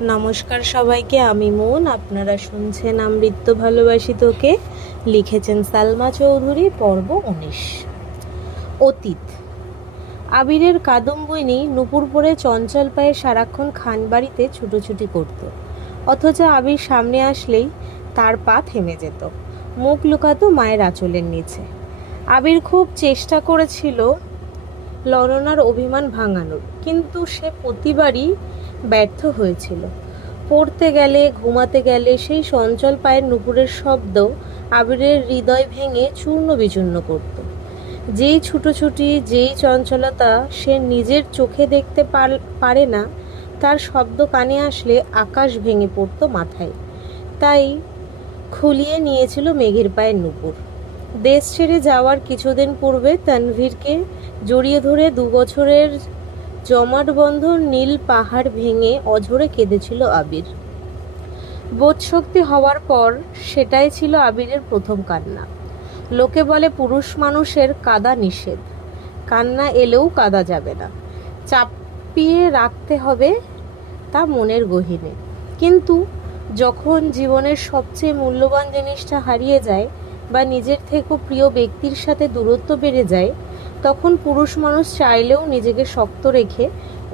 নমস্কার সবাইকে, আমি মন। আপনারা শুনছেন আমৃত্য ভালোবাসি তোকে। লিখেছেন সালমা চৌধুরী। পর্ব 19। অতীত। আবিরের কাদম্বিনী নুপুর পরে চঞ্চল পায়ে সারাক্ষণ খানবাড়িতে ছুটোছুটি করত, অথচ আবির সামনে আসলেই তার পা থেমে যেত, মুখ লুকাতো মায়ের আঁচলের নিচে। আবির খুব চেষ্টা করেছিল ললনার অভিমান ভাঙানোর, কিন্তু সে প্রতিবারই ব্যর্থ হয়েছিল। পড়তে গেলে, ঘুমাতে গেলে সেই চঞ্চল পায়ের নুপুরের শব্দ আবিরের হৃদয় ভেঙে চূর্ণ বিচূর্ণ করত। যেই ছুটোছুটি, যেই চঞ্চলতা সে নিজের চোখে দেখতে পারে না, তার শব্দ কানে আসলে আকাশ ভেঙে পড়ত মাথায়। তাই খুলিয়ে নিয়েছিল মেঘের পায়ের নুপুর। দেশ ছেড়ে যাওয়ার কিছুদিন পূর্বে তানভীরকে জড়িয়ে ধরে 2 বছরের জমাট বন্ধন নীল পাহাড় ভেঙে অঝরে কেঁদেছিল আবির। বোধশক্তি হওয়ার পর সেটাই ছিল আবিরের প্রথম কান্না। লোকে বলে পুরুষ মানুষের কাঁদা নিষেধ, কান্না এলেও কাঁদা যাবে না, চাপিয়ে রাখতে হবে তা মনের গহীনে। কিন্তু যখন জীবনের সবচেয়ে মূল্যবান জিনিসটা হারিয়ে যায় বা নিজের থেকেও প্রিয় ব্যক্তির সাথে দূরত্ব বেড়ে যায়, তখন পুরুষ মানুষ চাইলেও নিজেকে শক্ত রেখে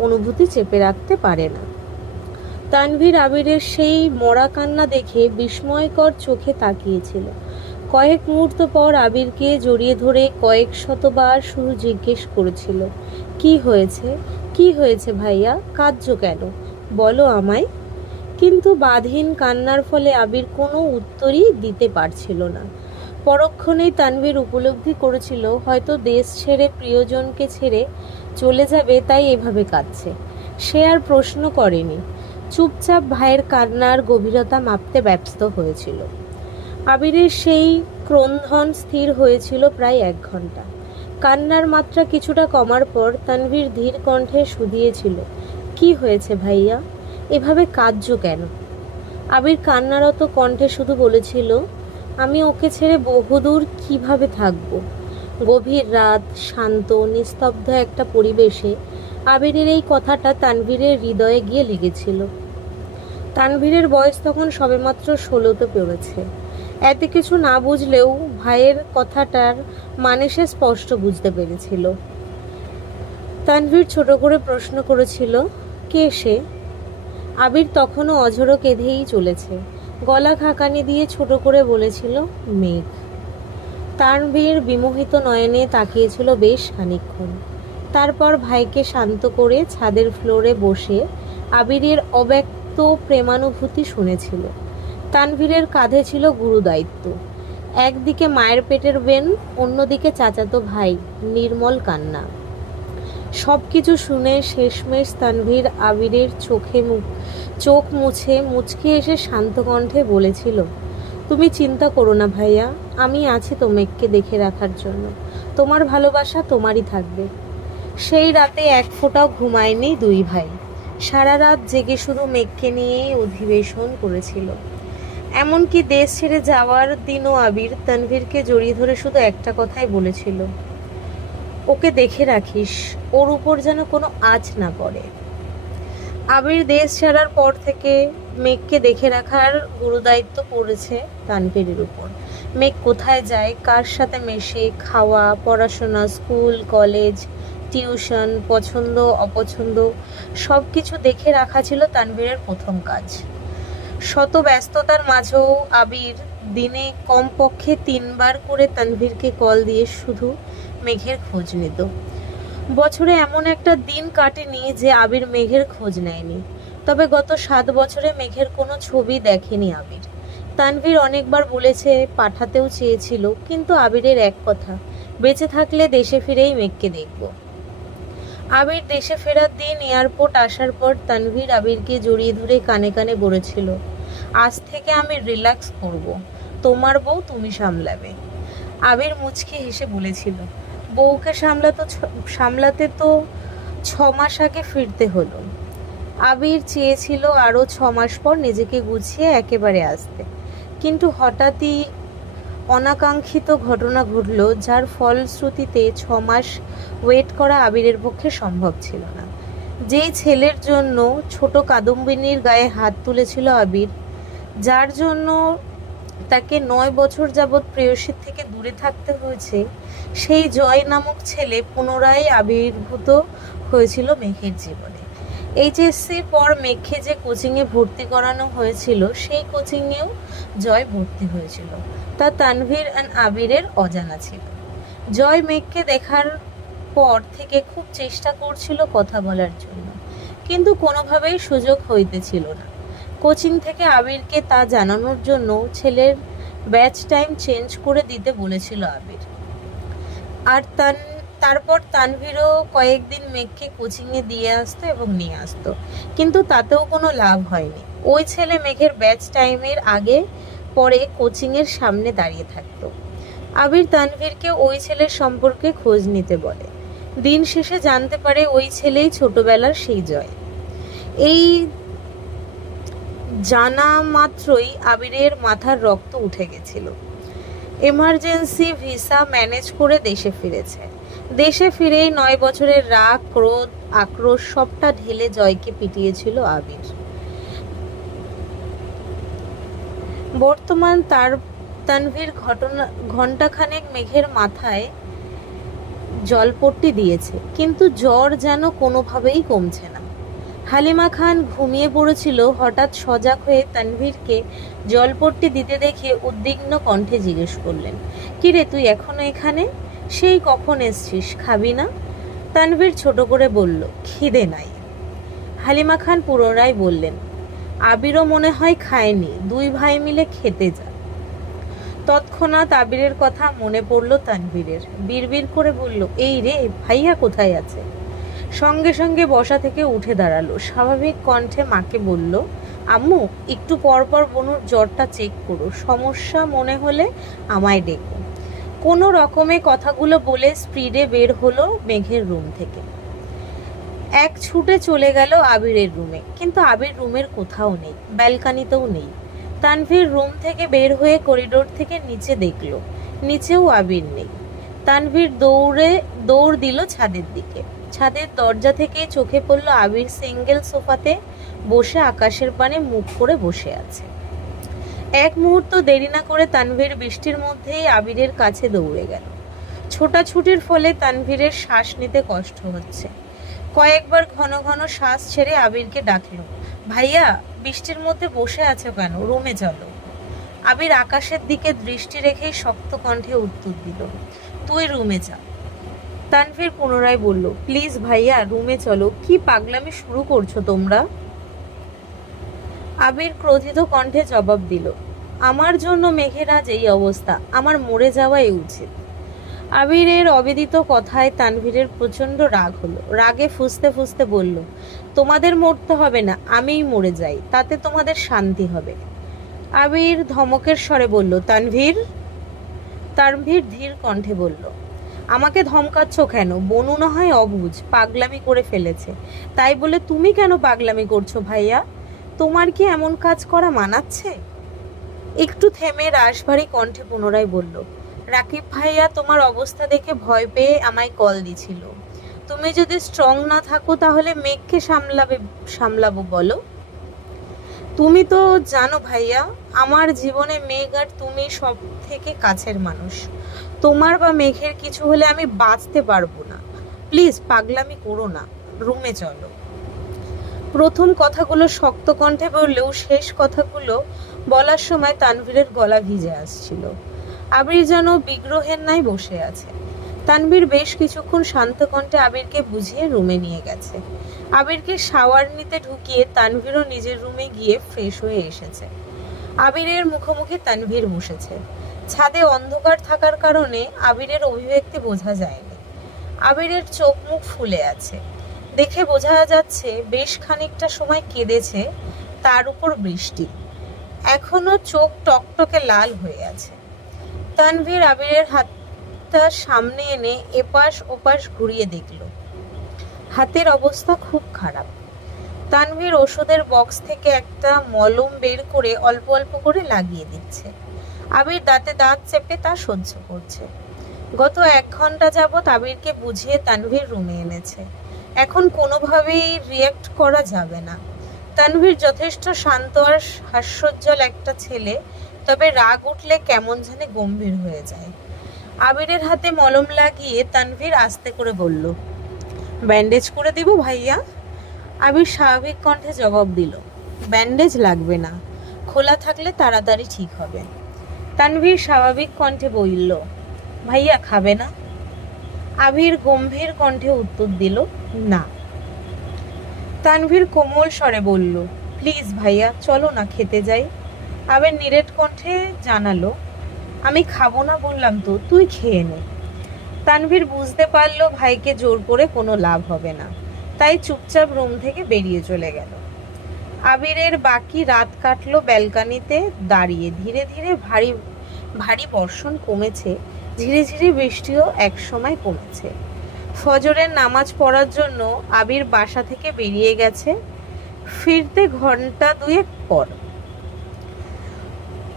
অনুভূতি চেপে রাখতে পারে না। তানভীর আবিরের সেই মরা কান্না দেখে বিস্ময়কর চোখে তাকিয়েছিল। কয়েক মুহূর্ত পর আবিরকে জড়িয়ে ধরে কয়েক শতবার শুধু জিজ্ঞেস করেছিল, কি হয়েছে, কি হয়েছে ভাইয়া, কাঁদছো কেন, বলো আমায়। কিন্তু বাঁধহীন কান্নার ফলে আবির কোনো উত্তরই দিতে পারছিল না। পরক্ষণেই তানভীর উপলব্ধি করেছিল হয়তো দেশ ছেড়ে, প্রিয়জনকে ছেড়ে চলে যাবে, তাই এভাবে কাঁদছে। সে আর প্রশ্ন করেনি, চুপচাপ ভাইয়ের কান্নার গভীরতা মাপতে ব্যস্ত হয়েছিল। আবিরের সেই ক্রন্দন স্থির হয়েছিল প্রায় 1 ঘন্টা। কান্নার মাত্রা কিছুটা কমার পর তানভীর ধীর কণ্ঠে শুধিয়েছিল, কি হয়েছে ভাইয়া, এভাবে কাঁদছো কেন। আবির কান্নারত কণ্ঠে শুধু বলেছিল, আমি ওকে ছেড়ে বহুদূর কিভাবে থাকব। গভীর রাত, শান্ত নিস্তব্ধ একটা পরিবেশে আবিরের এই কথাটা তানভীরের হৃদয়ে গিয়ে লেগেছিল। তানভীরের বয়স তখন সবেমাত্র 16তে পড়েছে। এতে কিছু না বুঝলেও ভাইয়ের কথাটার মানে সে স্পষ্ট বুঝতে পেরেছিল। তানভীর ছোট করে প্রশ্ন করেছিল, কে সে। আবির তখনও অঝোর কেঁদেই চলেছে, গলা খাকানি দিয়ে ছোট করে বলেছিল, মেঘ। তানভীর বিমোহিত নয়নে তাকিয়েছিল বেশ খানিকক্ষণ। তারপর ভাইকে শান্ত করে ছাদের ফ্লোরে বসে আবিরের অব্যক্ত প্রেমানুভূতি শুনেছিল। তানভীরের কাঁধে ছিল গুরুদায়িত্ব। একদিকে মায়ের পেটের বেন, অন্যদিকে চাচাতো ভাই, নির্মল কান্না। সব কিছু শুনে শেষমেশ তানভীর আবিরের চোখ মুছে মুচকে এসে শান্ত কণ্ঠে বলেছিল, তুমি চিন্তা করো না ভাইয়া, আমি আছি তো মেঘকে দেখে রাখার জন্য। তোমার ভালোবাসা তোমারই থাকবে। সেই রাতে 1 ফোঁটাও ঘুমায়নি 2 ভাই। সারা রাত জেগে শুধু মেঘকে নিয়েই অধিবেশন করেছিল। এমনকি দেশ ছেড়ে যাওয়ার দিনও আবির তানভীরকে জড়িয়ে ধরে শুধু একটা কথাই বলেছিল, ওকে দেখে রাখিস, ওর উপর যেন কোনো আঁচ না পড়ে। আবির দেশ ছাড়ার পর থেকে মেঘকে দেখে রাখার গুরুদায়িত্ব পড়েছে তানভীরের উপর। মেঘ কোথায় যায়, কার সাথে মেশে, খাওয়া, পড়াশোনা, স্কুল, কলেজ, টিউশন, পছন্দ অপছন্দ সব কিছু দেখে রাখা ছিল তানভীরের প্রথম কাজ। শত ব্যস্ততার মাঝেও আবির দিনে কমপক্ষে 3 বার করে তানভীরকে কল দিয়ে শুধু মেঘের খোঁজ নিত। বছরে এমন একটা দিন কাটেনি যে আবির মেঘের খোঁজ নেয়নি। তবে গত 7 বছরে মেঘের কোনো ছবি দেখেনি আবির। তানভীর অনেকবার বলেছে, পাঠাতেও চেয়েছিল, কিন্তু আবিরের এক কথা, বেঁচে থাকলে দেশে ফিরেই মেঘকে দেখব। আবির দেশে ফেরার দিন এয়ারপোর্ট আসার পর তানভীর আবিরকে জড়িয়ে ধরে কানে কানে বলেছিল, আজ থেকে আমি রিল্যাক্স করব, তোমার বউ তুমি সামলাবে। আবির মুচকি হেসে বলেছিল, বউকে সামলাতে তো 6 মাস আগে ফিরতে হলো। আবির চেয়েছিল আরও 6 মাস পর নিজেকে গুছিয়ে একেবারে আসতে, কিন্তু হঠাৎই অনাকাঙ্ক্ষিত ঘটনা ঘটল, যার ফলশ্রুতিতে 6 মাস ওয়েট করা আবিরের পক্ষে সম্ভব ছিল না। যেই ছেলের জন্য ছোট কাদম্বিনীর গায়ে হাত তুলেছিল আবির, যার জন্য তাকে 9 বছর যাবৎ প্রেয়সীর থেকে দূরে থাকতে হয়েছে, সেই জয় নামক ছেলে পুনরায় আবির্ভূত হয়েছিল মেঘের জীবনে। এইচএসসির পর মেঘকে যে কোচিংয়ে ভর্তি করানো হয়েছিল, সেই কোচিংয়েও জয় ভর্তি হয়েছিল। তা তানভীর অ্যান্ড আবিরের অজানা ছিল। জয় মেঘকে দেখার পর থেকে খুব চেষ্টা করছিল কথা বলার জন্য, কিন্তু কোনোভাবেই সুযোগ হইতেছিল না। কোচিং থেকে আবিরকে তা জানানোর জন্য ছেলের ব্যাচ টাইম চেঞ্জ করে দিতে বলেছিল আবির। আর তারপর তানভীরও কয়েকদিন মেঘকে কোচিংয়ে দিয়ে আসতো এবং নিয়ে আসতো, কিন্তু তাতেও কোনো লাভ হয়নি। ওই ছেলে মেঘের ব্যাচ টাইমের আগে পরে কোচিংয়ের সামনে দাঁড়িয়ে থাকতো। আবির তানভীরকে ওই ছেলের সম্পর্কে খোঁজ নিতে বলে। দিন শেষে জানতে পারে ওই ছেলেই ছোটবেলার সেই জয়। এই জানা মাত্রই আবিরের মাথার রক্ত উঠে গেছিল। এমার্জেন্সি ভিসা ম্যানেজ করে দেশে ফিরেছে। দেশে ফিরেই 9 বছরের রাগ, ক্রোধ, আক্রোশ সবটা ঢেলে জয়কে পিটিয়েছিল আবির। বর্তমান তানভীর ঘণ্টাখানেক মেঘের মাথায় জলপট্টি দিয়েছে, কিন্তু জ্বর যেন কোনোভাবেই কমছে না। হালিমা খান ঘুমিয়ে পড়েছিল। হঠাৎ সজাগ হয়ে তানভীরকে জলপট্টি দিতে দেখে উদ্বিগ্ন কণ্ঠে জিজ্ঞেস করলেন, কিরে তুই এখনো এখানে? সেই কখন এসছিস, খাবি না? তানভীর ছোট করে বলল, খিদে নাই। হালিমা খান পুনরায় বললেন, আবিরও মনে হয় খায়নি, 2 ভাই মিলে খেতে যা। তৎক্ষণাৎ আবিরের কথা মনে পড়ল তানভীরের। বিড়বিড় করে বলল, এই রে, ভাইয়া কোথায় আছে? সঙ্গে সঙ্গে বসা থেকে উঠে দাঁড়ালো। স্বাভাবিক কণ্ঠে মাকে বলল, আম্মু একটু পর পর বনুর জ্বরটা চেক করো, সমস্যা মনে হলে আমায় ডেকো। কোনো রকমে কথাগুলো বলে স্পিডে বের হলো মেঘের রুম থেকে। এক ছুটে চলে গেল আবিরের রুমে, কিন্তু আবির রুমের কোথাও নেই, ব্যালকানিতেও নেই। তানভীর রুম থেকে বের হয়ে করিডোর থেকে নিচে দেখল, নিচেও আবির নেই। তানভীর দৌড় দিল ছাদের দিকে। ছাদের দরজা থেকে চোখে পড়ল আবির সিঙ্গেল সোফাতে বসে আকাশের পানে মুখ করে বসে আছে। এক মুহূর্ত দেরি না করে তানভীর বৃষ্টির মধ্যেই আবিরের কাছে দৌড়ে গেল। ছোটাছুটির ফলে তানভীরের শ্বাস নিতে কষ্ট হচ্ছে। কয়েকবার ঘন ঘন শ্বাস ছেড়ে আবিরকে ডাকল, ভাইয়া বৃষ্টির মধ্যে বসে আছো কেন, রুমে চলো। আবির আকাশের দিকে দৃষ্টি রেখেই শক্ত কণ্ঠে উত্তর দিল, তুই রুমে যা। তানভীর পুনরায় বলল, প্লিজ ভাইয়া রুমে চলো, কি পাগলামি শুরু করছো তোমরা? আবির ক্রোধিত কণ্ঠে জবাব দিল, আমার জন্য মেঘের আজ এই অবস্থা, আমার মরে যাওয়াই উচিত। আবিরের অবেদিত কথায় তানভীরের প্রচণ্ড রাগ হলো। রাগে ফুঁসতে ফুঁসতে বলল, তোমাদের মরতে হবে না, আমিই মরে যাই, তাতে তোমাদের শান্তি হবে। আবির ধমকের স্বরে বলল, তানভীর। তানভীর ধীর কণ্ঠে বলল, আমাকে ধমকাচ্ছ কেন? বনু না হয় অবুঝ, পাগলামি করে ফেলেছে, তাই বলে তুমি কেন পাগলামি করছো ভাইয়া? তোমার কি এমন কাজ করা মানাচ্ছে? একটু থেমে রাশভারী কণ্ঠে পুনরায় বলল, রাকিব ভাইয়া তোমার অবস্থা দেখে ভয় পেয়ে আমায় কল দিছিল। তুমি যদি স্ট্রং না থাকো তাহলে মেঘকে সামলাবো বলো? তুমি তো জানো ভাইয়া, আমার জীবনে মেঘ আর তুমি সব থেকে কাছের মানুষ। তোমার বা মেঘের কিছু হলে আমি বাঁচতে পারবো না। প্লিজ পাগলামি করো না, রুমে চলো। প্রথম কথাগুলো শক্ত কণ্ঠে বললেও শেষ কথাগুলো বলার সময় তানভীরের গলা ভিজে আসছিল। আবির যেন বিগ্রহের ন্যায় বসে আছে। তানভীর বেশ কিছুক্ষণ শান্ত কণ্ঠে আবিরকে বুঝিয়ে রুমে নিয়ে গেছে। আবিরকে শাওয়ার নিতে ঢুকিয়ে তানভীরও নিজের রুমে গিয়ে ফ্রেশ হয়ে এসেছে। আবিরের মুখোমুখি তানভীর বসেছে। ছাদে অন্ধকার থাকার কারণে আবিরের অভিব্যক্তি বোঝা যায়নি। আবিরের চোখ মুখ ফুলে আছে, দেখে বোঝা যাচ্ছে বেশ খানিকটা সময় কেঁদেছে। তার উপর বৃষ্টি, এখনো চোখ টকটকে লাল হয়ে আছে। তানভীর আবিরের হাতটা সামনে এনে এপাশ ওপাশ ঘুরিয়ে দেখল। হাতের অবস্থা খুব খারাপ। তানভীর ওষুধের বক্স থেকে একটা মলম বের করে অল্প অল্প করে লাগিয়ে দিচ্ছে। আবির দাঁতে দাঁত চেপে তা সহ্য করছে। গত 1 ঘন্টা যাবৎ আবিরকে বুঝিয়ে তানভীর রুমে এনেছে। এখন কোনোভাবেই রিয়্যাক্ট করা যাবে না। তানভীর যথেষ্ট শান্ত আর হাস্যোজ্জ্বল একটা ছেলে, তবে রাগ উঠলে কেমন জানি গম্ভীর হয়ে যায়। আবিরের হাতে মলম লাগিয়ে তানভীর আস্তে করে বলল, ব্যান্ডেজ করে দিব ভাইয়া? আবির স্বাভাবিক কণ্ঠে জবাব দিল, ব্যান্ডেজ লাগবে না, খোলা থাকলে তাড়াতাড়ি ঠিক হবে। তানভীর স্বাভাবিক কণ্ঠে বলল, ভাইয়া খাবে না? আবির গম্ভীর কণ্ঠে উত্তর দিল, না। তানভীর কোমল স্বরে বলল, প্লিজ ভাইয়া, চলো না খেতে যাই। আবির নিরেট কণ্ঠে জানালো, আমি খাবো না বললাম তো, তুই খেয়ে নে। তানভীর বুঝতে পারলো ভাইকে জোর করে কোনো লাভ হবে না, তাই চুপচাপ রুম থেকে বেরিয়ে চলে গেল। আবিরের বাকি রাত কাটলো ব্যালকানিতে দাঁড়িয়ে। ধীরে ধীরে ভারী ভারী বর্ষণ কমেছে, ধীরে ধীরে বৃষ্টিও একসময় কমেছে। ফজরের নামাজ পড়ার জন্য আবির বাসা থেকে বেরিয়ে গেছে, ফিরতে ঘন্টা দুয়েক পর।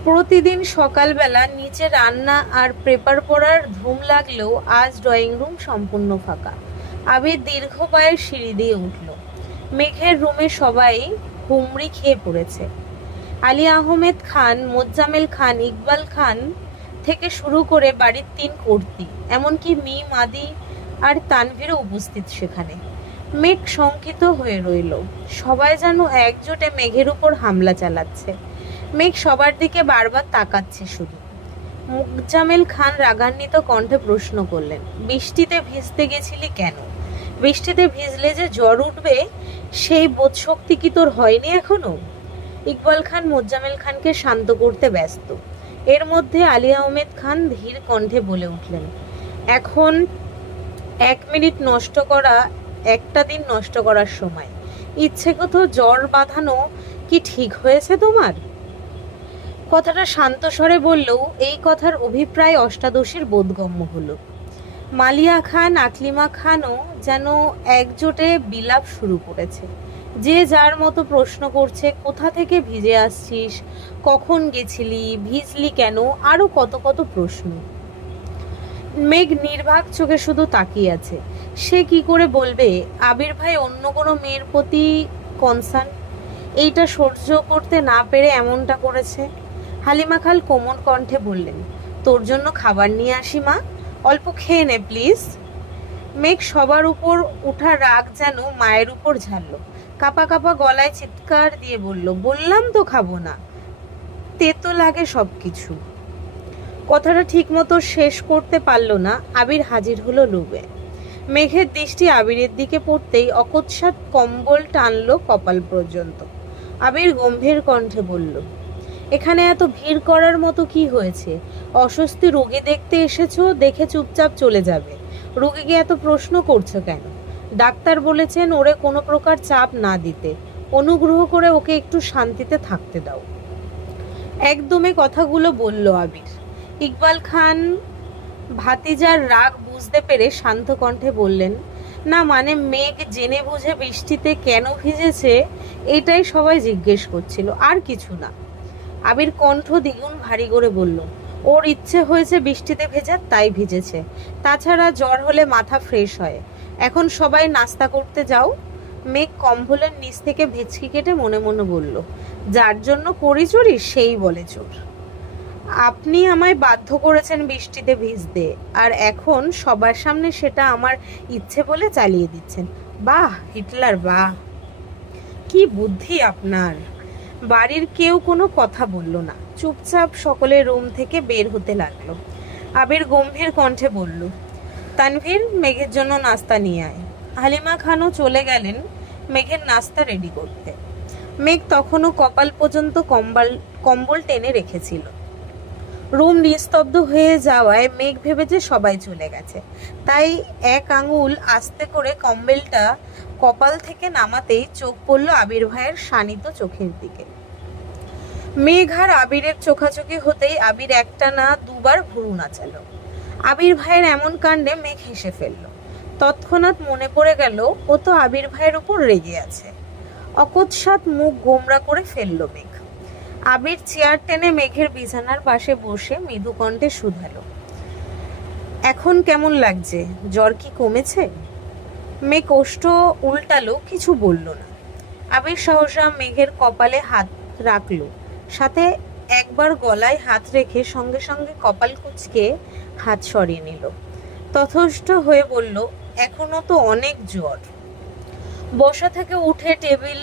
প্রতিদিন সকালবেলা নিচে রান্না আর পেপার পড়ার ধুম লাগলেও আজ ড্রয়িং রুম সম্পূর্ণ ফাঁকা। আবির দীর্ঘ পায়ের সিঁড়ি দিয়ে উঠল। মেঘের রুমে সবাই হুমড়ি খেয়ে পড়েছে। আলী আহমেদ খান, মোজাম্মেল খান, ইকবাল খান থেকে শুরু করে বাড়ির 3 কর্তি, এমনকি মিম, আদি আর তানভীরও উপস্থিত সেখানে। মেঘ শঙ্কিত হয়ে রইল। সবাই যেন একজোটে মেঘের উপর হামলা চালাচ্ছে। মেঘ সবার দিকে বারবার তাকাচ্ছে শুধু। মোজাম্মেল খান রাগান্বিত কণ্ঠে প্রশ্ন করলেন, বৃষ্টিতে ভিজতে গেছিলি কেন? বৃষ্টিতে ভিজলে যে জ্বর উঠবে সেই বোধশক্তি কি তোর হয়নি এখনো? ইকবাল খান মোজাম্মেল খানকে শান্ত করতে ব্যস্ত। এর মধ্যে আলী আহমেদ খান ধীর কণ্ঠে বলে উঠলেন, এখন 1 মিনিট নষ্ট করা একটা দিন নষ্ট করার সময়। ইচ্ছেকৃত জ্বর বাঁধানো কি ঠিক হয়েছে তোমার? কথাটা শান্ত স্বরে বললেও এই কথার অভিপ্রায় অষ্টাদশীর বোধগম্য হলো। মালিয়া খান, আকলিমা খানও যেন একজোটে বিলাপ শুরু করেছে। যে যার মতো প্রশ্ন করছে, কোথা থেকে ভিজে আসছিস, কখন গেছিলি, ভিজলি কেন, আরো কত কত প্রশ্ন। মেঘ নির্বাক চোখে শুধু তাকিয়ে আছে। সে কি করে বলবে আবির ভাই অন্য কোনো মেয়ের প্রতি কনসার্ন? এইটা সহ্য করতে না পেরে এমনটা করেছে। হালিমা খাল কোমল কণ্ঠে বললেন, তোর জন্য খাবার নিয়ে আসি মা, অল্প খেয়ে নে প্লিজ। মেঘ সবার উপর উঠা রাগ যেন মায়ের উপর ঝাড়ল। কাপা কাপা গলায় চিৎকার দিয়ে বলল, বললাম তো খাবো না, তেতো লাগে সবকিছু। কথাটা ঠিক মতো শেষ করতে পারল না, আবির হাজির হলো রুমে। মেঘের দৃষ্টি আবিরের দিকে পড়তেই অকস্মাৎ কম্বল টানলো কপাল পর্যন্ত। আবির গম্ভীর কণ্ঠে বলল, এখানে এত ভিড় করার মতো কি হয়েছে? অস্বস্তি রোগী দেখতে এসেছো, দেখে চুপচাপ চলে যাবে। রোগীকে এত প্রশ্ন করছো কেন? ডাক্তার বলেছেন ওরে কোনো প্রকার চাপ না দিতে, অনুগ্রহ করে ওকে একটু শান্তিতে থাকতে দাও। একদমে কথাগুলো বলল আবির। ইকবাল খান ভাতিজার রাগ বুঝতে পেরে শান্ত কণ্ঠে বললেন, না মানে মেঘ জেনে বুঝে বৃষ্টিতে কেন ভিজেছে এটাই সবাই জিজ্ঞেস করছিল, আর কিছু না। আবির কণ্ঠ দ্বিগুণ ভারী করে বলল, ওর ইচ্ছে হয়েছে বৃষ্টিতে ভেজার, তাই ভিজেছে। তাছাড়া জ্বর হলে মাথা ফ্রেশ হয়। এখন সবাই নাস্তা করতে যাও। মেঘ কম্বলের নিচ থেকে ভেচকি কেটে মনে মনে বলল, যার জন্য করি চুরি সেই বলে চোর। আপনি আমায় বাধ্য করেছেন বৃষ্টিতে ভিজতে, আর এখন সবার সামনে সেটা আমার ইচ্ছে বলে চালিয়ে দিচ্ছেন। বাহ হিটলার, বাহ, কি বুদ্ধি আপনার। বাড়ির কেউ কোনো কথা বলল না, চুপচাপ সকলে রুম থেকে বের হতে লাগলো। আবির গম্ভীর কণ্ঠে বলল, তানভীর, মেঘের জন্য নাস্তা নিয়ে আয়। হালিমা খানও চলে গেলেন মেঘের নাস্তা রেডি করতে। মেঘ তখনও কপাল পর্যন্ত কম্বল টেনে রেখেছিল। রুম নিস্তব্ধ হয়ে যাওয়ায় মেঘ ভেবেছে সবাই চলে গেছে, তাই এক আঙুল আস্তে করে কম্বলটা কপাল থেকে নামাতেই চোখ পড়ল আবির ভাইয়ের শানিত চোখের দিকে। মেঘ আর আবিরের চোখাচোখি হতেই আবির একটা না দুবার ভুরু নাচালো। আবির ভাইয়ের এমন কাণ্ডে মেঘ হেসে ফেলল। তৎক্ষণাৎ মনে পড়ে গেল ও তো আবির ভাইয়ের উপর রেগে আছে। অকস্মাৎ মুখ গোমরা করে ফেলল মেঘ। আবির চেয়ার টেনে মেঘের বিছানার পাশে বসে মৃদু কণ্ঠে শুধালো, এখন কেমন লাগছে? জ্বর কি কমেছে? মেঘ ওষ্ঠ উল্টালো, কিছু বলল না। আবির সহসা মেঘের কপালে হাত রাখলো, সাথে একবার গলায় হাত রেখে সঙ্গে সঙ্গে কপাল কুঁচকে হাত সরিয়ে নিল। তথস্থ হয়ে বলল, এখনো তো অনেক জ্বর। বসা থেকে উঠে টেবিল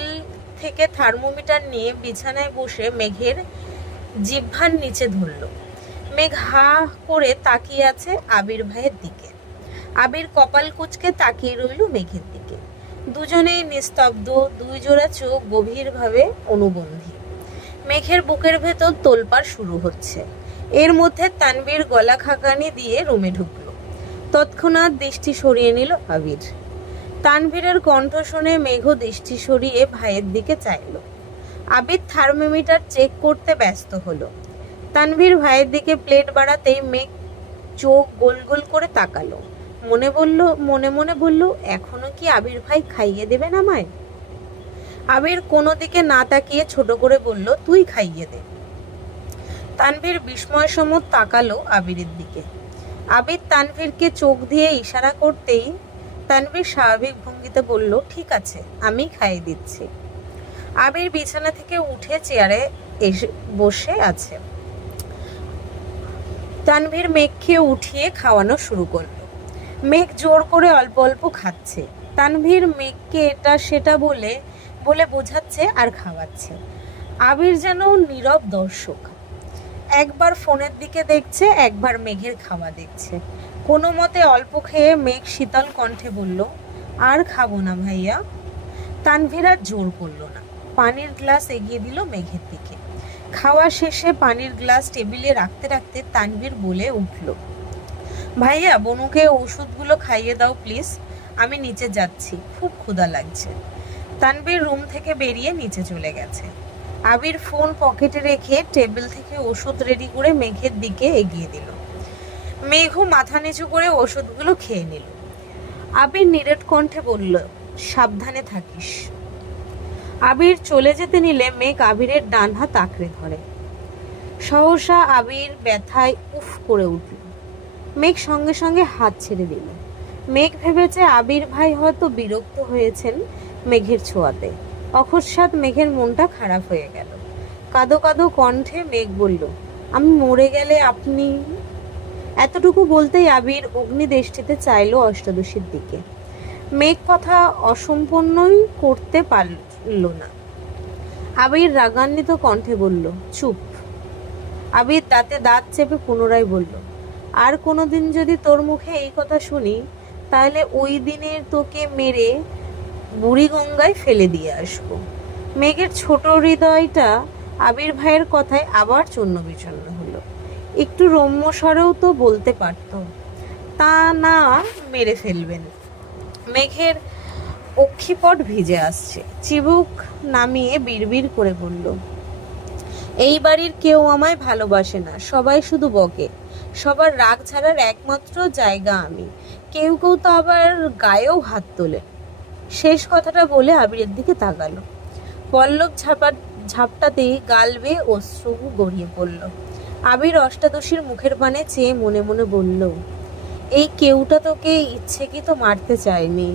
থেকে থার্মোমিটার নিয়ে বিছানায় বসে মেঘের জিহ্বার নিচে ধরল। মেঘ হা করে তাকিয়ে আছে আবির ভাইয়ের দিকে। আবির কপাল কুঁচকে তাকিয়ে রইল মেঘের দিকে। দুজনেই নিস্তব্ধ, দুই জোড়া চোখ গভীরভাবে অনুবন্ধী। মেঘের বুকের ভেতর তোলপাড় শুরু হচ্ছে। এর মধ্যে তানভীর গলা খাকানি দিয়ে রুমে ঢুকলো। তৎক্ষণাৎ দৃষ্টি সরিয়ে নিল আবির। তানভীরের কণ্ঠ শুনে মেঘ দৃষ্টি সরিয়ে ভাইয়ের দিকে চাইল। আবির থার্মোমিটার চেক করতে ব্যস্ত হলো। তানভীর ভাইয়ের দিকে প্লেট বাড়াতেই মেঘ চোখ গোল গোল করে তাকালো। মনে মনে বলল, এখনো কি আবির ভাই খাইয়ে দেবেন আমায়? আবির কোনো দিকে না তাকিয়ে ছোট করে বলল, তুই খাইয়ে দে। তানভীর বিস্ময় সমত তাকালো আবিরের দিকে। আবির তানভীরকে চোখ দিয়ে ইশারা করতেই তানভীর স্বাভাবিক ভঙ্গিতে বলল, ঠিক আছে, আমি খাইয়ে দিচ্ছি। আবির বিছানা থেকে উঠে চেয়ারে এসে বসে আছে। তানভীর মেঘকে উঠিয়ে খাওয়ানো শুরু করলো। মেঘ জোর করে অল্প অল্প খাচ্ছে। তানভীর মেঘকে এটা সেটা বলে বলে বোঝাচ্ছে আর খাওয়াচ্ছে। আবির যেন নীরব দর্শক, একবার ফোনের দিকে দেখছে, একবার মেঘের খাওয়া দেখছে। কোনো মতে অল্প খেয়ে মেঘ শীতল কণ্ঠে বলল, আর খাবো না ভাইয়া। তানভীর আর জোর করলো না, পানির গ্লাস এগিয়ে দিল মেঘের দিকে। খাওয়া শেষে পানির গ্লাস টেবিলে রাখতে রাখতে তানভীর বলে উঠল, ভাইয়া বনুকে ওষুধগুলো খাইয়ে দাও প্লিজ, আমি নিচে যাচ্ছি, খুব ক্ষুধা লাগছে। তানভীর রুম থেকে বেরিয়ে নিচে চলে গেছে। আবির ফোন পকেটে রেখে টেবিল থেকে ওষুধ রেডি করে মেঘের দিকে এগিয়ে দিল। মেঘও মাথা নিচু করে ওষুধগুলো খেয়ে নিল। আবির নিরেট কণ্ঠে বলল, সাবধানে থাকিস। আবির চলে যেতে নিলে মেঘ আবিরের ডান হাত আঁকড়ে ধরে। সহসা আবির ব্যথায় উফ করে উঠল। মেঘ সঙ্গে সঙ্গে হাত ছেড়ে দিল। মেঘ ভেবেছে আবির ভাই হয়তো বিরক্ত হয়েছেন মেঘের ছোঁয়াতে। অকস্মাৎ মেঘের মনটা খারাপ হয়ে গেল। কাঁদো কাঁদো কণ্ঠে মেঘ বলল, আমি মরে গেলে আপনি। এতটুকু বলতেই আবির অগ্নিদৃষ্টিতে চাইল অষ্টাদশীর দিকে। মেঘ কথা অসম্পূর্ণই করতে পারল না। আবির রাগান্বিত কণ্ঠে বলল, চুপ। আবির দাঁতে দাঁত চেপে পুনরায় বলল, আর কোনোদিন যদি তোর মুখে এই কথা শুনি, তাহলে ওই দিনের তোকে মেরে বুড়িগঙ্গায় ফেলে দিয়ে আসবো। মেঘের ছোট হৃদয়টা আবির ভাইয়ের কথায় আবার চূর্ণ বিচূর্ণ হলো। একটু রম্য স্বরেও তো বলতে পারত, তা না মেরে ফেলবেন। মেঘের অক্ষিপট ভিজে আসছে। চিবুক নামিয়ে বিড়বিড় করে বলল, এই বাড়ির কেউ আমায় ভালোবাসে না, সবাই শুধু বকে। সবার রাগ ছাড়ার একমাত্র জায়গা আমি। কেউ কেউ তো আবার গায়েও হাত তোলে। শেষ কথাটা বলে আবিরের দিকে তাকালো। পল্লব ঝাপটাতেই গাল বেয়ে অশ্রু গড়িয়ে পড়ল। আবির অষ্টাদশীর মুখের পানে চেয়ে মনে মনে বলল, এই কেউটা তোকে ইচ্ছেকৃত মারতে চায়নি।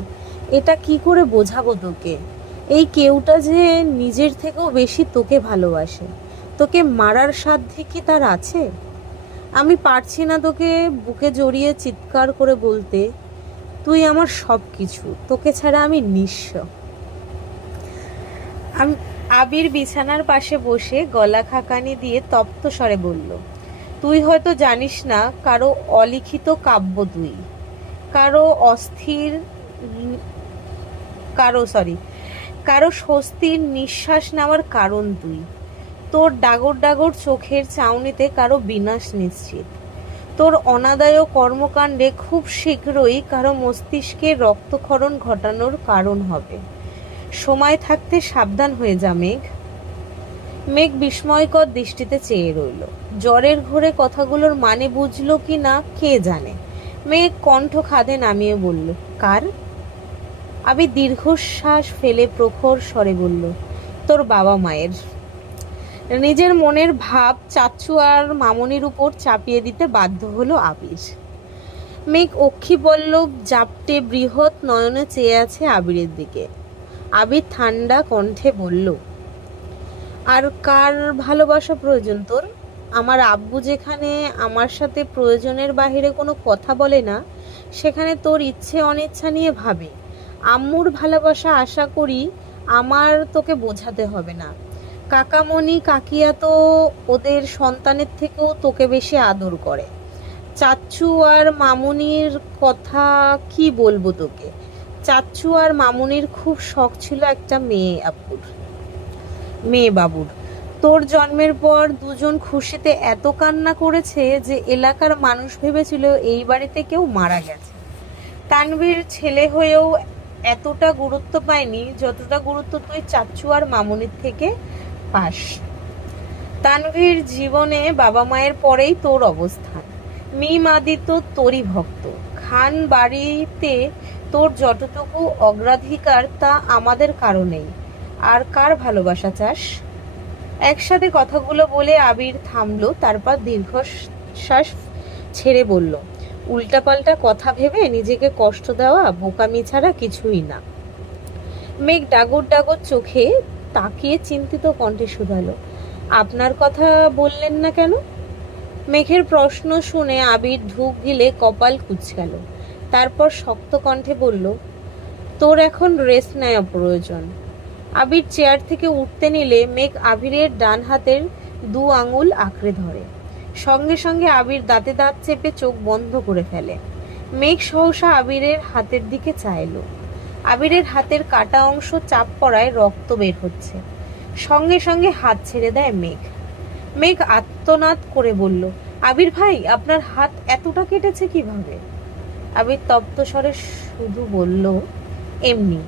এটা কি করে বোঝাবো তোকে? এই কেউটা যে নিজের থেকেও বেশি তোকে ভালোবাসে। তোকে মারার সাধ্য কি তার আছে? আমি পারছি না তোকে বুকে জড়িয়ে চিৎকার করে বলতে, তুই আমার সব কিছু, তোকে ছাড়া আমি নিঃস্ব। আবির বিছানার পাশে বসে গলা খাকানি দিয়ে তপ্ত স্বরে বলল, তুই হয়তো জানিস না, কারো অলিখিত কাব্য তুই, কারো স্বস্তির নিঃশ্বাস নেওয়ার কারণ তুই। তোর ডাগর ডাগর চোখের চাউনিতে কারো বিনাশ নিশ্চিত। তোর অনাদায় কর্মকাণ্ডে খুব শীঘ্রই কারো মস্তিষ্কে রক্তক্ষরণ ঘটানোর কারণ হবে। সময় থাকতে সাবধান হয়ে যা মেঘ। মেঘ বিস্ময়কর দৃষ্টিতে চেয়ে রইল। জ্বরের ঘোরে কথাগুলোর মানে বুঝলো কি না কে জানে। মেঘ কণ্ঠ খাদে নামিয়ে বলল, কার? আবি দীর্ঘশ্বাস ফেলে প্রখর স্বরে বলল, তোর বাবা মায়ের। নিজের মনের ভাব চাচ্চু আর মামনির উপর চাপিয়ে দিতে বাধ্য হলো আবির। মেঘ অক্ষি পল্লব জাপটে বৃহৎ নয়নে চেয়ে আছে আবিরের দিকে। আবির ঠান্ডা কণ্ঠে বলল, আর কার ভালোবাসা প্রয়োজন তোর? আমার আব্বু যেখানে আমার সাথে প্রয়োজনের বাহিরে কোনো কথা বলে না, সেখানে তোর ইচ্ছে অনিচ্ছা নিয়ে ভাবে। আম্মুর ভালোবাসা আশা করি আমার তোকে বোঝাতে হবে না। কাকামণি কাকিয়া তো ওদের সন্তানের থেকেও তোকে বেশি আদর করে। চাচ্চু আর মামুনির কথা কি বলবো তোকে? চাচ্চু আর মামুনির খুব শখ ছিল একটা মেয়ে বাবুর। তোর জন্মের পর দুজন খুশিতে এত কান্না করেছে যে এলাকার মানুষ ভেবেছিল এই বাড়িতে কেউ মারা গেছে। তানভীর ছেলে হয়েও এতটা গুরুত্ব পায়নি যতটা গুরুত্ব তুই চাচ্চু আর মামুনির থেকে পাস। তানভীর জীবনে বাবা মায়ের পরেই তোর অবস্থান। মিম আদিত্য তোরই ভক্ত। খান বাড়িতে তোর যতটুকু অগ্রাধিকার তা আমাদের কারণেই। আর কার ভালোবাসা চাস? একসাথে কথাগুলো বলে আবির থামলো, তারপর দীর্ঘশ্বাস ছেড়ে বলল, উল্টাপাল্টা কথা ভেবে নিজেকে কষ্ট দেওয়া বোকামি ছাড়া কিছুই না। মেঘ ডাগর ডাগর চোখে তাকিয়ে চিন্তিত কণ্ঠে শুধালো, আপনার কথা বললেন না কেন? মেঘের প্রশ্ন শুনে আবির ঢুক গিলে কপাল কুঁচকাল। তারপর শক্ত কণ্ঠে বলল, তোর এখন রেস্ট নেওয়া প্রয়োজন। আবির চেয়ার থেকে উঠতে নিলে মেঘ আবিরের ডান হাতের 2 আঙুল আঁকড়ে ধরে। সঙ্গে সঙ্গে আবির দাঁতে দাঁত চেপে চোখ বন্ধ করে ফেলে। মেঘ সহসা আবিরের হাতের দিকে চাইল। আবিরের হাতের কাটা অংশ চাপ পড়ায় রক্ত বের হচ্ছে। সঙ্গে সঙ্গে হাত ছেড়ে দেয় মেঘ। মেঘ আর্তনাদ করে বলল, আবির ভাই, আপনার হাত এতটা কেটেছে কিভাবে? আবির তপ্ত স্বরে শুধু বলল, এমনি।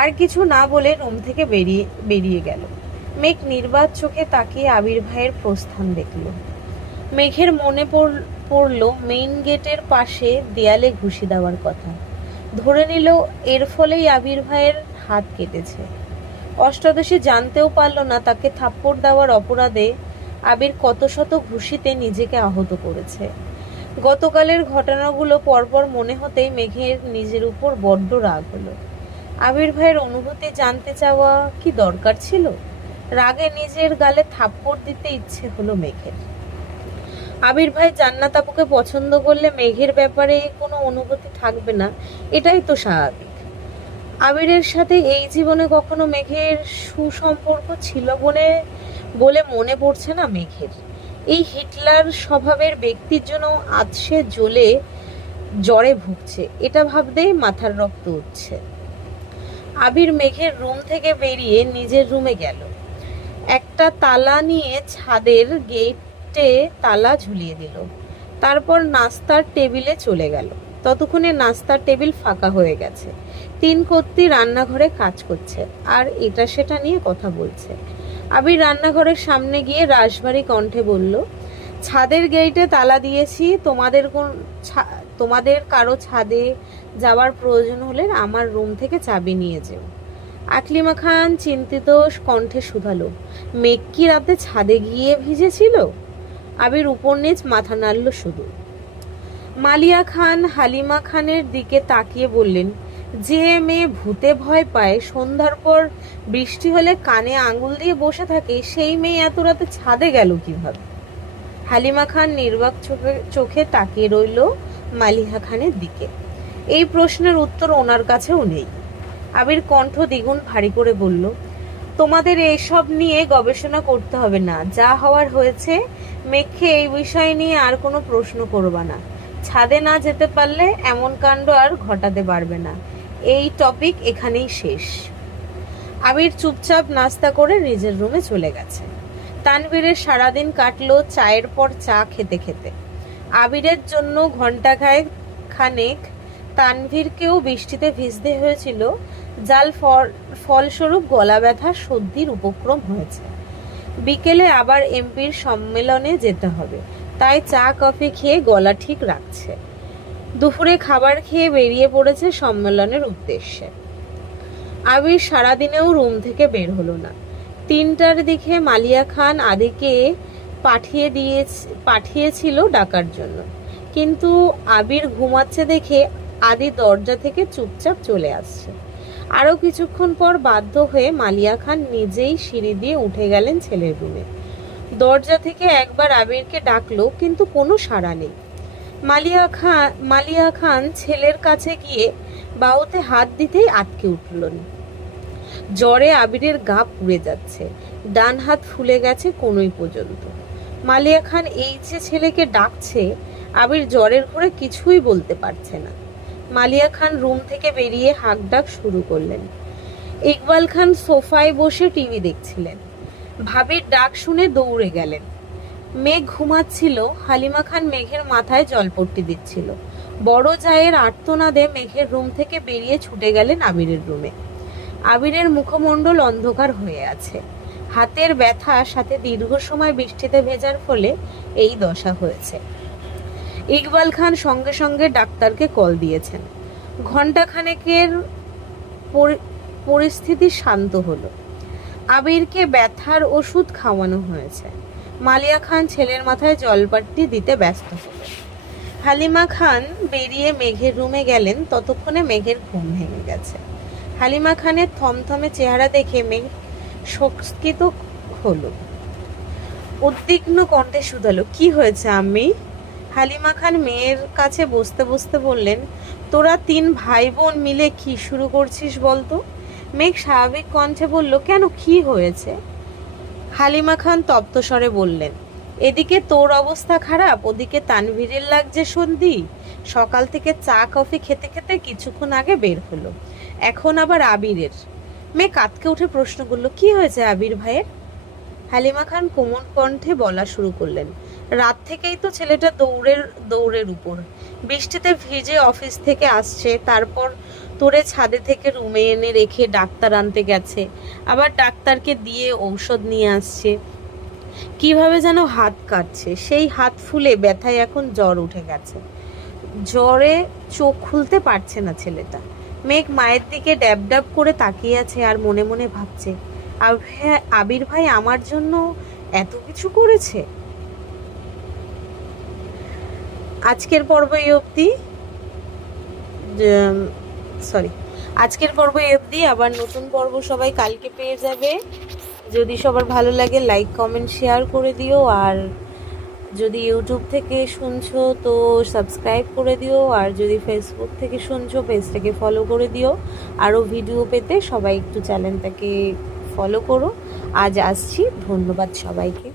আর কিছু না বলে রুম থেকে বেরিয়ে গেল। মেঘ নির্বাক চোখে তাকিয়ে আবির ভাইয়ের প্রস্থান দেখল। মেঘের মনে পড়ল মেইন গেটের পাশে দেয়ালে ঘুষি দেওয়ার কথা। ধরে নিল এর ফলেই আবির ভাইয়ের হাত কেটেছে। অষ্টাদশী জানতেও পারল না তাকে থাপ্পড় দেওয়ার অপরাধে আবির কত শত ঘুষিতে নিজেকে আহত করেছে। গতকালের ঘটনাগুলো পরপর মনে হতেই মেঘের নিজের উপর বড্ড রাগ হলো। আবির ভাইয়ের অনুভূতি জানতে চাওয়া কি দরকার ছিল? রাগে নিজের গালে থাপ্পড় দিতে ইচ্ছে হলো মেঘের। আবির ভাই জান্নাত আপুকে পছন্দ করলে মেঘের ব্যাপারে কোনো অনুভূতি থাকবে না, এটাই তো স্বাভাবিক। আবিরের সাথে এই জীবনে কখনো মেঘের সুসম্পর্ক ছিল বলে মনে পড়ছে না মেঘের। এই হিটলার স্বভাবের ব্যক্তির জন্য আজ সে জ্বরে ভুগছে, এটা ভাবতেই মাথার রক্ত উঠছে। আবির মেঘের রুম থেকে বেরিয়ে নিজের রুমে গেল। একটা তালা নিয়ে ছাদের গেটে তালা ঝুলিয়ে দিল। তারপর নাস্তার টেবিলে চলে গেল। ততক্ষণে নাস্তার টেবিল ফাঁকা হয়ে গেছে। 3 কর্ত্রী রান্নাঘরে কাজ করছে আর এটা সেটা নিয়ে কথা বলছে। আবির রান্নাঘরের সামনে গিয়ে রাশভারী কণ্ঠে বলল, ছাদের গেটে তালা দিয়েছি, তোমাদের কারো ছাদে যাওয়ার প্রয়োজন হলে আমার রুম থেকে চাবি নিয়ে যেও। আকলিমা খান চিন্তিত কণ্ঠে শুধালো, মেঘ কি রাতে ছাদে গিয়ে ভিজেছিল? আবির উপর নিচ মাথা নাড়ল শুধু। মালিয়া খান হালিমা খানের দিকে তাকিয়ে বললেন, যে মেয়ে ভূতে ভয় পায়, সন্ধ্যার পর বৃষ্টি হলে কানে আঙুল দিয়ে বসে থাকে, সেই মেয়ে এত রাতে ছাদে গেল কিভাবে? হালিমা খান নির্বাক চোখে তাকিয়ে রইল মালিহা খানের দিকে। এই প্রশ্নের উত্তর ওনার কাছেও নেই। আবির কণ্ঠ দ্বিগুণ ভারী করে বলল, তোমাদের এসব নিয়ে গবেষণা করতে হবে না, যা হওয়ার হয়েছে। মেঘকে এই বিষয় নিয়ে আর কোনো প্রশ্ন করবা না। ছাদে না যেতে পারলে এমন কাণ্ড আর ঘটাতে পারবে না। এই টপিক এখানেই শেষ। আবির চুপচাপ নাস্তা করে নিজের রুমে চলে গেছে। তানভীরের সারাদিন কাটলো চায়ের পর চা খেতে খেতে। আবিরের জন্য ঘন্টা খানেক তানভীরকেও বৃষ্টিতে ভিজতে হয়েছিল, যার ফলস্বরূপ গলা ব্যথা সর্দির উপক্রম হয়েছে। বিকেলে আবার এমপির সম্মেলনে যেতে হবে, তাই চা কফি খেয়ে গলা ঠিক রাখছে। দুপুরে খাবার খেয়ে বেরিয়ে পড়েছে সম্মেলনের উদ্দেশ্যে। আবির সারাদিনেও রুম থেকে বের হলো না। 3টার দিকে মালিয়া খান আদিকে পাঠিয়েছিল ডাকার জন্য, কিন্তু আবির ঘুমাচ্ছে দেখে আদি দরজা থেকে চুপচাপ চলে আসছে। আরও কিছুক্ষণ পর বাধ্য হয়ে মালিয়া খান নিজেই সিঁড়ি দিয়ে উঠে গেলেন ছেলের রুমে। দরজা থেকে একবার আবিরকে ডাকলো, কিন্তু কোনো সাড়া নেই। মালিয়া খান ছেলের কাছে গিয়ে বাহুতে হাত দিতেই আটকে উঠলেন। জ্বরে আবিরের গা পুড়ে যাচ্ছে, ডান হাত ফুলে গেছে কনুই পর্যন্ত। মালিয়া খান এই যে ছেলেকে ডাকছে, আবির জ্বরের ঘোরে কিছুই বলতে পারছে না। মালিয়া খান রুম থেকে বেরিয়ে হাঁকডাক শুরু করলেন। ইকবাল খান সোফায় বসে টিভি দেখছিলেন। ভাবির ডাক শুনে দৌড়ে গেলেন। মেঘ ঘুমাচ্ছিল। হালিমা খান মেঘের মাথায় জলপট্টি দিচ্ছিল। বড় জায়ের আর্তনাদে মেঘের রুম থেকে বেরিয়ে ছুটে গেলেন আবিরের রুমে। আবিরের মুখমণ্ডল অন্ধকার হয়ে আছে। হাতের ব্যথা সাথে দীর্ঘ সময় বৃষ্টিতে ভেজার ফলে এই দশা হয়েছে। ইকবাল খান সঙ্গে সঙ্গে ডাক্তারকে কল দিয়েছেন। ঘণ্টাখানেকের পরিস্থিতি শান্ত হলো। আবিরকে ব্যথার ওষুধ খাওয়ানো হয়েছে। মালিয়া খান ছেলের মাথায় জলপাট্টি দিতে ব্যস্ত হলেন। হালিমা খান বেরিয়ে মেঘের রুমে গেলেন। ততক্ষণে মেঘের ঘুম ভেঙে গেছে। হালিমা খানের থমথমে চেহারা দেখে মেঘ শঙ্কিত হলো। উদ্বিগ্ন কণ্ঠে শুধালো, কি হয়েছে আম্মি? হালিমা খান মেয়ের কাছে বসতে বসতে বললেন, তোরা 3 ভাই বোন মিলে কি শুরু করছিস বলতো? মেঘ স্বাভাবিক কণ্ঠে বলল, কেন, কি হয়েছে? হালিমা খান তপ্ত স্বরে বললেন, এদিকে তোর অবস্থা খারাপ, ওদিকে তানভীরের লাগছে সন্ধি। সকাল থেকে চা কফি খেতে খেতে কিছুক্ষণ আগে বের হলো, এখন আবার আবিরের। মেয়ে কাঁদকে উঠে প্রশ্ন করলো, কি হয়েছে আবির ভাইয়ের? হালিমা খান কোমল কণ্ঠে বলা শুরু করলেন, রাত থেকেই তো ছেলেটা দৌড়ের উপর। বৃষ্টিতে ভিজে অফিস থেকে আসছে, তারপর তোরে ছাদে থেকে রুমে এনে রেখে ডাক্তার আনতে গেছে, আবার ডাক্তারকে দিয়ে ঔষধ নিয়ে আসছে। কিভাবে যেন হাত কাটছে, সেই হাত ফুলে ব্যথায় এখন জ্বর উঠে গেছে। জ্বরে চোখ খুলতে পারছে না ছেলেটা। মেঘ মায়ের দিকে ড্যাব ড্যাব করে তাকিয়ে আছে আর মনে মনে ভাবছে, আবির ভাই আমার জন্য এত কিছু করেছে। আজকের পর্ব এই অবধি। আবার নতুন পর্ব সবাই কালকে পেয়ে যাবে। যদি সবার ভালো লাগে লাইক কমেন্ট শেয়ার করে দিও, আর যদি ইউটিউব থেকে শুনছো তো সাবস্ক্রাইব করে দিও, আর যদি ফেসবুক থেকে শুনছো পেজটাকে ফলো করে দিও। আরও ভিডিও পেতে সবাই একটু চ্যানেলটাকে ফলো করো। আজ আসছি, ধন্যবাদ সবাইকে।